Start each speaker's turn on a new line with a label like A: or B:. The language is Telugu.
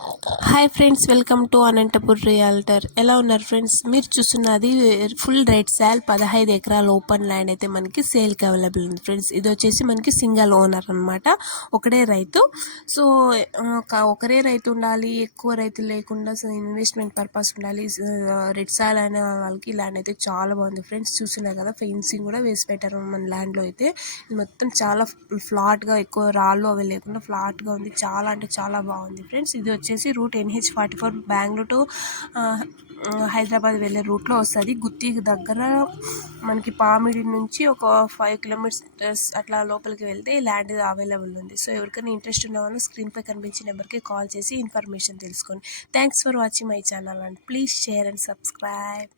A: Okay. Hi friends welcome to Anantapur realtor. ఎలా ఉన్నారు ఫ్రెండ్స్? మీరు చూస్తున్నది ఫుల్ రైట్ సేల్ పదహైదు ఎకరాల ఓపెన్ ల్యాండ్ అయితే మనకి సేల్కి అవైలబుల్ ఉంది ఫ్రెండ్స్. ఇది వచ్చేసి మనకి సింగల్ ఓనర్ అనమాట ఒకడే రైతు. సో ఒకరే రైతు ఉండాలి ఎక్కువ రైతు లేకుండా సో ఇన్వెస్ట్మెంట్ పర్పస్ ఉండాలి. రెడ్ సాల్ అనే వాళ్ళకి ల్యాండ్ అయితే చాలా బాగుంది ఫ్రెండ్స్. చూస్తున్నారు కదా ఫెన్సింగ్ కూడా వేసి పెట్టారు మన ల్యాండ్లో అయితే. ఇది మొత్తం చాలా ఫ్లాట్గా ఎక్కువ రాళ్ళు అవి లేకుండా ఫ్లాట్గా ఉంది. చాలా అంటే చాలా బాగుంది ఫ్రెండ్స్. ఇది వచ్చేసి route NH forty four Bengaluru to Hyderabad వెళ్ళే రూట్లో వస్తుంది. గుత్తి దగ్గర మనకి పామిడి నుంచి ఒక ఫైవ్ కిలోమీటర్స్ అట్లా లోపలికి వెళ్తే ఈ ల్యాండ్ అవైలబుల్ ఉంది. సో ఎవరికైనా ఇంట్రెస్ట్ ఉన్న వాళ్ళు స్క్రీన్పై కనిపించే నెంబర్కి కాల్ చేసి ఇన్ఫర్మేషన్ తెలుసుకోండి thanks for watching my channel and please share and subscribe.